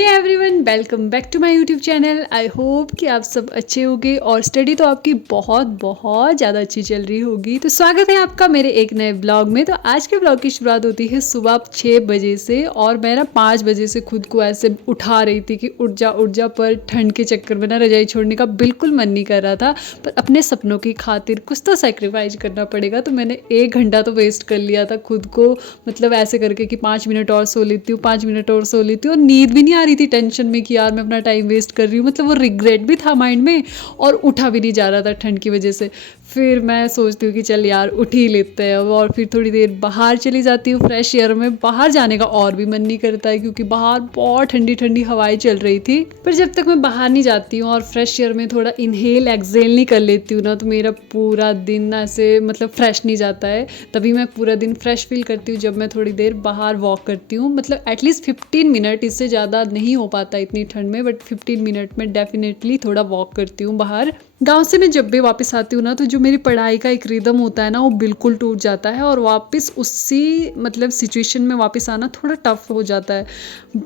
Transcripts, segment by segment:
Everyone, welcome back to my YouTube channel. I hope कि आप सब अच्छे होंगे और स्टडी तो आपकी बहुत बहुत ज़्यादा अच्छी चल रही होगी। तो स्वागत है आपका मेरे एक नए ब्लॉग में। तो आज के ब्लॉग की शुरुआत होती है सुबह 6 बजे से और मैं ना 5 बजे से खुद को ऐसे उठा रही थी कि उठ जा, पर ठंड के चक्कर में ना रजाई छोड़ने का बिल्कुल मन नहीं कर रहा था। पर अपने सपनों की खातिर कुछ तो सेक्रीफाइस करना पड़ेगा। तो मैंने 1 घंटा तो वेस्ट कर लिया था खुद को, मतलब ऐसे करके कि 5 मिनट और सो लेती हूँ, 5 मिनट और सो लेती हूँ। और नींद भी नहीं आ रही थी टेंशन में कि यार मैं अपना टाइम वेस्ट कर रही हूँ, मतलब वो रिग्रेट भी था माइंड में और उठा भी नहीं जा रहा था ठंड की वजह से। फिर मैं सोचती हूँ कि चल यार उठ ही लेते हैं अब, और फिर थोड़ी देर बाहर चली जाती हूँ फ्रेश एयर में। बाहर जाने का और भी मन नहीं करता है क्योंकि बाहर बहुत ठंडी ठंडी हवाएं चल रही थी। पर जब तक मैं बाहर नहीं जाती हूँ और फ्रेश एयर में थोड़ा इनहेल एक्सहेल नहीं कर लेती हूँ ना, तो मेरा पूरा दिन ऐसे मतलब फ्रेश नहीं जाता है। तभी मैं पूरा दिन फ्रेश फील करती हूँ जब मैं थोड़ी देर बाहर वॉक करती हूँ, मतलब एटलीस्ट 15 मिनट, इससे ज़्यादा नहीं हो पाता इतनी ठंड में, बट 15 मिनट में डेफिनेटली थोड़ा वॉक करती हूँ बाहर। गांव से मैं जब भी वापस आती हूँ ना, तो जो मेरी पढ़ाई का एक रिदम होता है ना, वो बिल्कुल टूट जाता है और वापस उसी मतलब सिचुएशन में वापस आना थोड़ा टफ हो जाता है।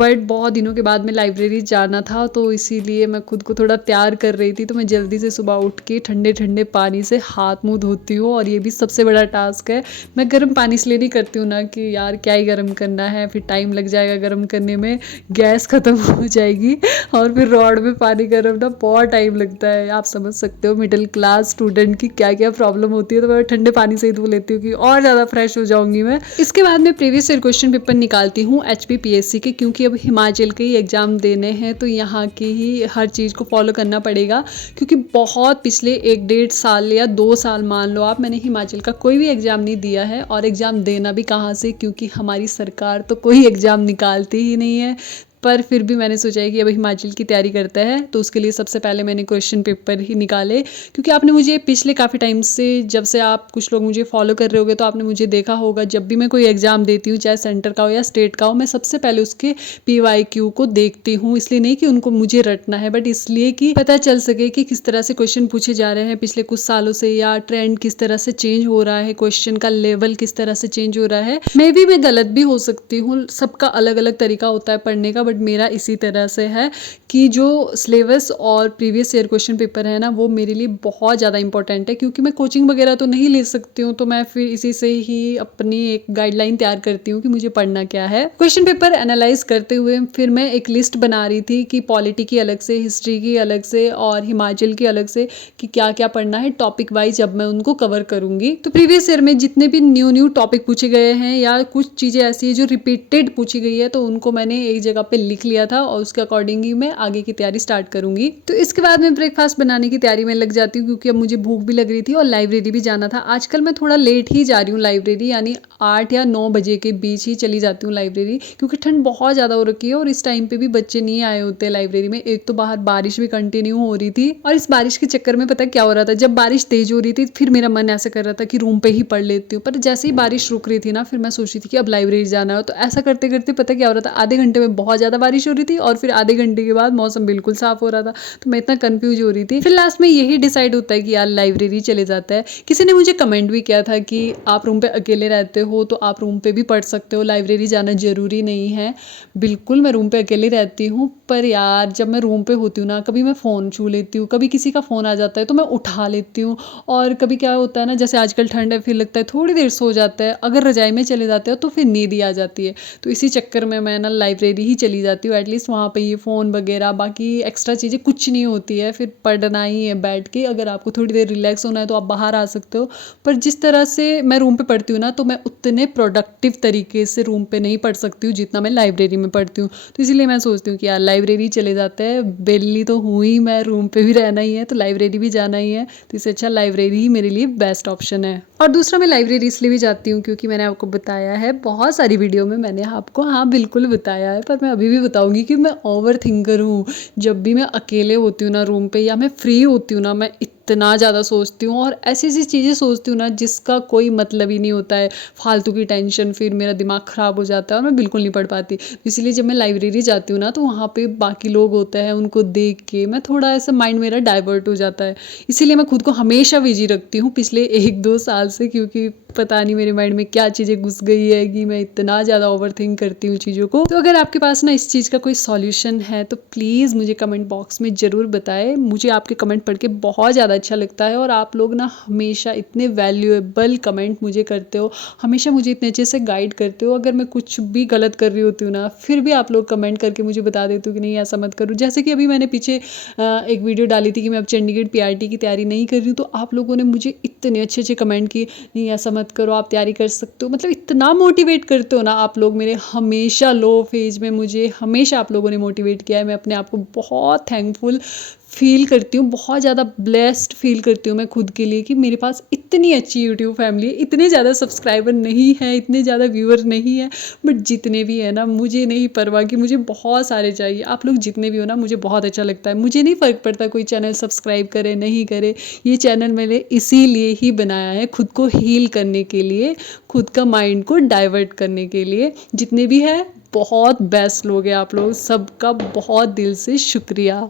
बट बहुत दिनों के बाद मैं लाइब्रेरी जाना था, तो इसीलिए मैं खुद को थोड़ा तैयार कर रही थी। तो मैं जल्दी से सुबह उठ के ठंडे ठंडे पानी से हाथ मुँह धोती हूँ, और ये भी सबसे बड़ा टास्क है। मैं गर्म पानी इसलिए नहीं करती हूँ ना कि यार क्या ही गर्म करना है, फिर टाइम लग जाएगा गर्म करने में, गैस ख़त्म हो जाएगी, और फिर रॉड में पानी गर्म ना बहुत टाइम लगता है। आप समझ सकते हो मिडिल क्लास स्टूडेंट की क्या क्या प्रॉब्लम होती है। तो मैं ठंडे पानी से ही धो लेती हूँ कि और ज़्यादा फ्रेश हो जाऊंगी मैं। इसके बाद मैं प्रीवियस ईयर क्वेश्चन पेपर निकालती हूँ HPPSC के, क्योंकि अब हिमाचल के ही एग्ज़ाम देने हैं, तो यहाँ की ही हर चीज़ को फॉलो करना पड़ेगा। क्योंकि बहुत पिछले 1-1.5 साल या 2 साल मान लो आप, मैंने हिमाचल का कोई भी एग्ज़ाम नहीं दिया है, और एग्ज़ाम देना भी कहाँ से, क्योंकि हमारी सरकार तो कोई एग्ज़ाम निकालती ही नहीं है। पर फिर भी मैंने सोचा है कि अब हिमाचल की तैयारी करते हैं, तो उसके लिए सबसे पहले मैंने क्वेश्चन पेपर ही निकाले। क्योंकि आपने मुझे पिछले काफ़ी टाइम से, जब से आप कुछ लोग मुझे फॉलो कर रहे होगे, तो आपने मुझे देखा होगा जब भी मैं कोई एग्ज़ाम देती हूँ, चाहे सेंटर का हो या स्टेट का हो, मैं सबसे पहले उसके PYQ को देखती हूँ। इसलिए नहीं कि उनको मुझे रटना है, बट इसलिए कि पता चल सके कि किस तरह से क्वेश्चन पूछे जा रहे हैं पिछले कुछ सालों से, या ट्रेंड किस तरह से चेंज हो रहा है, क्वेश्चन का लेवल किस तरह से चेंज हो रहा है। मैं गलत भी हो सकती हूँ, सबका अलग अलग तरीका होता है पढ़ने का, बट मेरा इसी तरह से है कि जो सिलेबस और प्रीवियस ईयर क्वेश्चन पेपर है ना, वो मेरे लिए बहुत ज़्यादा इंपॉर्टेंट है। क्योंकि मैं कोचिंग वगैरह तो नहीं ले सकती हूँ, तो मैं फिर इसी से ही अपनी एक गाइडलाइन तैयार करती हूँ कि मुझे पढ़ना क्या है। क्वेश्चन पेपर एनालाइज करते हुए फिर मैं एक लिस्ट बना रही थी कि पॉलिटी की अलग से, हिस्ट्री की अलग से और हिमाचल की अलग से, कि क्या क्या पढ़ना है टॉपिक वाइज, अब मैं उनको कवर करूँगी। तो प्रीवियस ईयर में जितने भी न्यू टॉपिक पूछे गए हैं या कुछ चीज़ें ऐसी है जो रिपीटेड पूछी गई है, तो उनको मैंने एक जगह पे लिख लिया था, और उसके अकॉर्डिंग ही मैं आगे की तैयारी स्टार्ट करूंगी। तो इसके बाद मैं ब्रेकफास्ट बनाने की तैयारी में लग जाती हूँ, क्योंकि अब मुझे भूख भी लग रही थी और लाइब्रेरी भी जाना था। आजकल मैं थोड़ा लेट ही जा रही हूँ लाइब्रेरी, यानी 8 या 9 बजे के बीच ही चली जाती हूँ लाइब्रेरी, क्योंकि ठंड बहुत ज़्यादा हो रखी है और इस टाइम पे भी बच्चे नहीं आए होते लाइब्रेरी में। एक तो बाहर बारिश भी कंटिन्यू हो रही थी, और इस बारिश के चक्कर में पता क्या हो रहा था, जब बारिश तेज हो रही थी फिर मेरा मन ऐसा कर रहा था कि रूम पे ही पढ़ लेती हूँ। पर जैसे ही बारिश रुक रही थी ना, फिर मैं सोच रही थी कि अब लाइब्रेरी जाना हो। तो ऐसा करते करते पता क्या हो रहा था, आधे घंटे में बहुत ज़्यादा बारिश हो रही थी, और फिर आधे घंटे के बाद मौसम बिल्कुल साफ हो रहा था। तो मैं इतना कंफ्यूज हो रही थी। फिर लास्ट में यही डिसाइड होता है कि यार लाइब्रेरी चले जाता है। किसी ने मुझे कमेंट भी किया था कि आप रूम पे अकेले रहते हो, तो आप रूम पे भी पढ़ सकते हो, लाइब्रेरी जाना ज़रूरी नहीं है। बिल्कुल मैं रूम पे अकेले रहती हूँ, पर यार जब मैं रूम पे होती हूँ ना, कभी मैं फ़ोन छू लेती हूँ, कभी किसी का फ़ोन आ जाता है तो मैं उठा लेती हूँ। और कभी क्या होता है ना, जैसे आजकल ठंड है, फिर लगता है थोड़ी देर सो जाता है, अगर रजाई में चले जाते हो तो फिर नींद ही आ जाती है। तो इसी चक्कर में मैं ना लाइब्रेरी ही चली जाती हूँ। एटलीस्ट वहाँ पे ये फ़ोन वगैरह बाकी एक्स्ट्रा चीज़ें कुछ नहीं होती है, फिर पढ़ना ही है बैठ के। अगर आपको थोड़ी देर रिलैक्स होना है तो आप बाहर आ सकते हो, पर जिस तरह से मैं रूम पे पढ़ती हूँ ना, तो मैं उतने प्रोडक्टिव तरीके से रूम पे नहीं पढ़ सकती हूँ जितना मैं लाइब्रेरी में पढ़ती हूँ। तो इसीलिए मैं सोचती हूँ कि यार लाइब्रेरी चले जाते हैं, बेली तो हूँ ही मैं, रूम पे भी रहना ही है तो लाइब्रेरी भी जाना ही है, तो इससे अच्छा लाइब्रेरी ही मेरे लिए बेस्ट ऑप्शन है। और दूसरा, मैं लाइब्रेरी इसलिए भी जाती हूँ क्योंकि मैंने आपको बताया है, बहुत सारी वीडियो में मैंने आपको हाँ बिल्कुल बताया है, पर मैं अभी भी बताऊँगी कि मैं ओवर थिंकर हूँ। जब भी मैं अकेले होती हूँ ना रूम पे, या मैं फ्री होती हूँ ना, मैं इतना ज़्यादा सोचती हूँ, और ऐसी ऐसी चीज़ें सोचती हूँ ना जिसका कोई मतलब ही नहीं होता है, फालतू की टेंशन, फिर मेरा दिमाग ख़राब हो जाता है और मैं बिल्कुल नहीं पढ़ पाती। इसलिए जब मैं लाइब्रेरी जाती हूँ ना, तो वहाँ पे बाकी लोग होते हैं, उनको देख के मैं थोड़ा ऐसा माइंड मेरा डाइवर्ट हो जाता है। इसीलिए मैं खुद को हमेशा बिजी रखती हूँ पिछले 1-2 साल से, क्योंकि पता नहीं मेरे माइंड में क्या चीज़ें घुस गई है कि मैं इतना ज़्यादा ओवर थिंक करती हूँ चीज़ों को। तो अगर आपके पास ना इस चीज़ का कोई सॉल्यूशन है तो प्लीज़ मुझे कमेंट बॉक्स में ज़रूर बताएं। मुझे आपके कमेंट पढ़ के बहुत ज़्यादा अच्छा लगता है और आप लोग ना हमेशा इतने वैल्यूएबल कमेंट मुझे करते हो, हमेशा मुझे इतने अच्छे से गाइड करते हो। अगर मैं कुछ भी गलत कर रही होती हूँ ना, फिर भी आप लोग कमेंट करके मुझे बता देते हो कि नहीं ऐसा मत करो। जैसे कि अभी मैंने पीछे एक वीडियो डाली थी कि मैं अब चंडीगढ़ पीआरटी की तैयारी नहीं कर रही हूँ, तो आप लोगों ने मुझे इतने अच्छे अच्छे कमेंट किए, नहीं ऐसा मत करो, आप तैयारी कर सकते हो। मतलब इतना मोटिवेट करते हो ना आप लोग मेरे, हमेशा लो फेज में मुझे हमेशा आप लोगों ने मोटिवेट किया है। मैं अपने आप को बहुत थैंकफुल फील करती हूँ, बहुत ज़्यादा ब्लेस्ड फील करती हूँ मैं खुद के लिए कि मेरे पास इतनी अच्छी यूट्यूब फैमिली है। इतने ज़्यादा सब्सक्राइबर नहीं है, इतने ज़्यादा व्यूअर नहीं है, बट जितने भी है ना मुझे नहीं परवाह कि मुझे बहुत सारे चाहिए। आप लोग जितने भी हो ना मुझे बहुत अच्छा लगता है। मुझे नहीं फ़र्क पड़ता कोई चैनल सब्सक्राइब करे नहीं करे। ये चैनल मैंने इसीलिए ही बनाया है, खुद को हील करने के लिए, खुद का माइंड को डाइवर्ट करने के लिए। जितने भी है बहुत बेस्ट लोग हैं आप लोग, सबका बहुत दिल से शुक्रिया।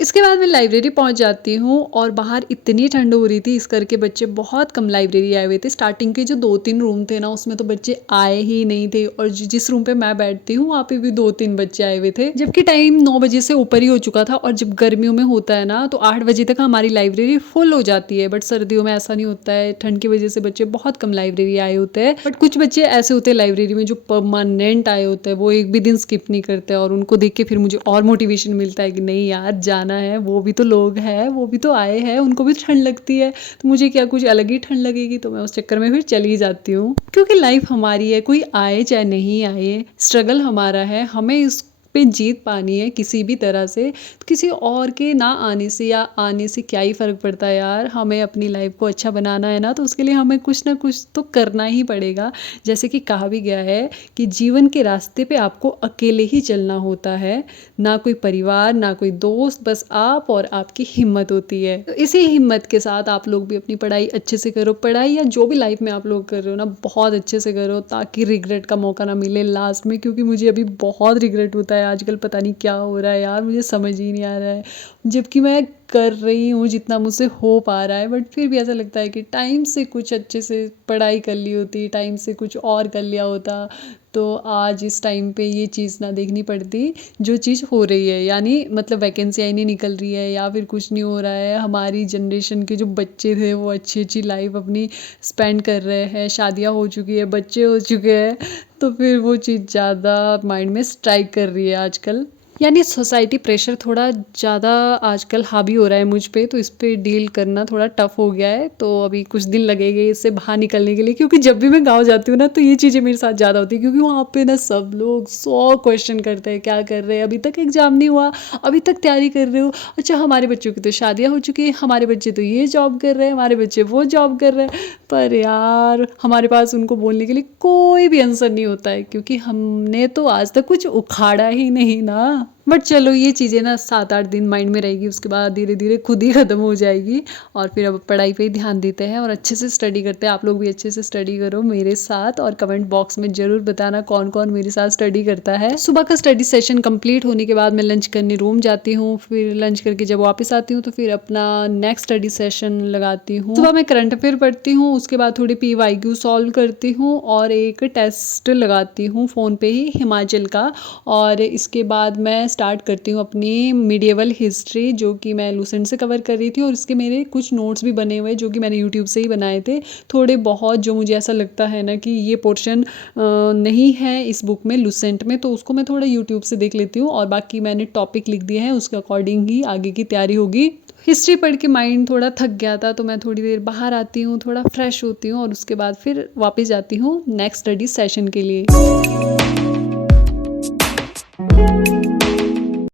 इसके बाद मैं लाइब्रेरी पहुंच जाती हूँ और बाहर इतनी ठंड हो रही थी, इस करके बच्चे बहुत कम लाइब्रेरी आए हुए थे। स्टार्टिंग के जो 2-3 रूम थे ना उसमें तो बच्चे आए ही नहीं थे, और जिस रूम पे मैं बैठती हूँ वहाँ पे भी 2-3 बच्चे आए हुए थे, जबकि टाइम 9 बजे से ऊपर ही हो चुका था। और जब गर्मियों में होता है ना तो 8 बजे तक हमारी लाइब्रेरी फुल हो जाती है, बट सर्दियों में ऐसा नहीं होता है। ठंड की वजह से बच्चे बहुत कम लाइब्रेरी आए होते हैं, बट कुछ बच्चे ऐसे होते हैं लाइब्रेरी में जो परमानेंट आए होते हैं, वो एक भी दिन स्किप नहीं करते, और उनको देख के फिर मुझे और मोटिवेशन मिलता है कि नहीं यार जाना है, वो भी तो लोग हैं, वो भी तो आए हैं, उनको भी ठंड लगती है, तो मुझे क्या कुछ अलग ही ठंड लगेगी। तो मैं उस चक्कर में फिर चली जाती हूँ, क्योंकि लाइफ हमारी है, कोई आए चाहे नहीं आए, स्ट्रगल हमारा है, हमें इस पे जीत पानी है किसी भी तरह से। तो किसी और के ना आने से या आने से क्या ही फ़र्क पड़ता है यार। हमें अपनी लाइफ को अच्छा बनाना है ना, तो उसके लिए हमें कुछ ना कुछ तो करना ही पड़ेगा। जैसे कि कहा भी गया है कि जीवन के रास्ते पे आपको अकेले ही चलना होता है, ना कोई परिवार ना कोई दोस्त, बस आप और आपकी हिम्मत होती है। तो इसी हिम्मत के साथ आप लोग भी अपनी पढ़ाई अच्छे से करो। पढ़ाई या जो भी लाइफ में आप लोग कर रहे हो ना बहुत अच्छे से करो, ताकि रिग्रेट का मौका ना मिले लास्ट में, क्योंकि मुझे अभी बहुत रिग्रेट होता है आजकल। पता नहीं क्या हो रहा है यार, मुझे समझ ही नहीं आ रहा है, जबकि मैं कर रही हूँ जितना मुझसे हो पा रहा है, बट फिर भी ऐसा लगता है कि टाइम से कुछ अच्छे से पढ़ाई कर ली होती, टाइम से कुछ और कर लिया होता, तो आज इस टाइम पे ये चीज़ ना देखनी पड़ती जो चीज़ हो रही है। यानी मतलब वैकेंसी ही नहीं निकल रही है या फिर कुछ नहीं हो रहा है, हमारी जनरेशन के जो बच्चे थे वो अच्छी अच्छी लाइफ अपनी स्पेंड कर रहे हैं, शादियाँ हो चुकी है, बच्चे हो चुके हैं, तो फिर वो चीज़ ज़्यादा माइंड में स्ट्राइक कर रही है आजकल। यानी सोसाइटी प्रेशर थोड़ा ज़्यादा आजकल हावी हो रहा है मुझ पे, तो इस पे डील करना थोड़ा टफ हो गया है। तो अभी कुछ दिन लगेंगे इससे बाहर निकलने के लिए, क्योंकि जब भी मैं गाँव जाती हूँ ना तो ये चीज़ें मेरे साथ ज़्यादा होती है, क्योंकि वहाँ पे ना सब लोग 100 क्वेश्चन करते हैं, क्या कर रहे हैं, अभी तक एग्जाम नहीं हुआ, अभी तक तैयारी कर रहे हो, अच्छा हमारे बच्चों की तो शादियाँ हो चुकी है, हमारे बच्चे तो ये जॉब कर रहे हैं, हमारे बच्चे वो जॉब कर रहे हैं। पर यार हमारे पास उनको बोलने के लिए कोई भी आंसर नहीं होता है, क्योंकि हमने तो आज तक कुछ उखाड़ा ही नहीं ना। बट चलो ये चीज़ें ना 7-8 दिन माइंड में रहेगी, उसके बाद धीरे धीरे खुद ही ख़त्म हो जाएगी, और फिर अब पढ़ाई पे ही ध्यान देते हैं और अच्छे से स्टडी करते हैं। आप लोग भी अच्छे से स्टडी करो मेरे साथ, और कमेंट बॉक्स में ज़रूर बताना कौन कौन मेरे साथ स्टडी करता है। सुबह का स्टडी सेशन कंप्लीट होने के बाद मैं लंच करने रूम जाती हूँ, फिर लंच करके जब वापस आती हूँ तो फिर अपना नेक्स्ट स्टडी सेशन लगाती हूँ। सुबह मैं करंट अफेयर पढ़ती हूँ, उसके बाद थोड़ी PYQ सॉल्व करती हूँ और एक टेस्ट लगाती हूँ फ़ोन पे ही हिमाचल का, और इसके बाद मैं स्टार्ट करती हूँ अपनी मिडिएवल हिस्ट्री, जो कि मैं लूसेंट से कवर कर रही थी, और इसके मेरे कुछ नोट्स भी बने हुए जो कि मैंने यूट्यूब से ही बनाए थे थोड़े बहुत, जो मुझे ऐसा लगता है ना कि ये पोर्शन नहीं है इस बुक में लूसेंट में, तो उसको मैं थोड़ा यूट्यूब से देख लेती हूँ, और बाकी मैंने टॉपिक लिख दिए हैं, उसके अकॉर्डिंग ही आगे की तैयारी होगी। हिस्ट्री पढ़ के माइंड थोड़ा थक गया था, तो मैं थोड़ी देर बाहर आती हूँ, थोड़ा फ्रेश होती हूँ, और उसके बाद फिर वापस जाती हूँ नेक्स्ट स्टडी सेशन के लिए।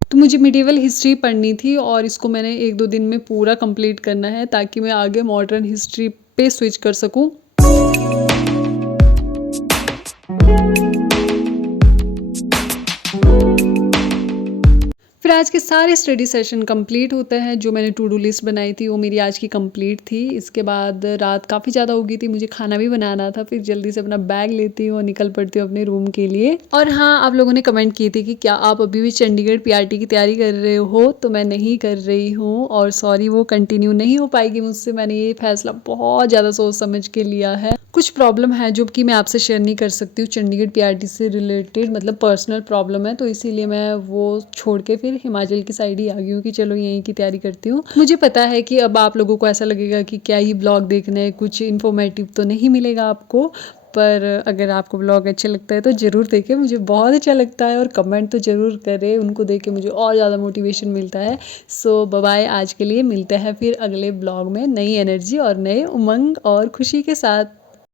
तो मुझे मिडिवल हिस्ट्री पढ़नी थी, और इसको मैंने 1-2 दिन में पूरा कंप्लीट करना है, ताकि मैं आगे मॉडर्न हिस्ट्री पे स्विच कर सकूं। फिर आज के सारे स्टडी सेशन कंप्लीट होते हैं। जो मैंने टू डू लिस्ट बनाई थी वो मेरी आज की कंप्लीट थी। इसके बाद रात काफ़ी ज़्यादा हो गई थी, मुझे खाना भी बनाना था, फिर जल्दी से अपना बैग लेती हूँ और निकल पड़ती हूँ अपने रूम के लिए। और हाँ, आप लोगों ने कमेंट की थी कि क्या आप अभी भी चंडीगढ़ PRT की तैयारी कर रहे हो, तो मैं नहीं कर रही हूँ, और सॉरी वो कंटिन्यू नहीं हो पाएगी मुझसे। मैंने ये फैसला बहुत ज़्यादा सोच समझ के लिया है, कुछ प्रॉब्लम है जो कि मैं आपसे शेयर नहीं कर सकती हूँ चंडीगढ़ पीआरटी से रिलेटेड, मतलब पर्सनल प्रॉब्लम है, तो इसीलिए मैं वो छोड़ के फिर हिमाचल की साइड ही आ गई हूँ कि चलो यहीं की तैयारी करती हूँ। मुझे पता है कि अब आप लोगों को ऐसा लगेगा कि क्या ही ब्लॉग देखने, कुछ इन्फॉर्मेटिव तो नहीं मिलेगा आपको, पर अगर आपको ब्लॉग अच्छा लगता है तो ज़रूर देखें, मुझे बहुत अच्छा लगता है, और कमेंट तो ज़रूर करें, उनको देख के मुझे और ज़्यादा मोटिवेशन मिलता है। सो बाय, आज के लिए मिलते हैं फिर अगले ब्लॉग में नई एनर्जी और नए उमंग और खुशी के साथ।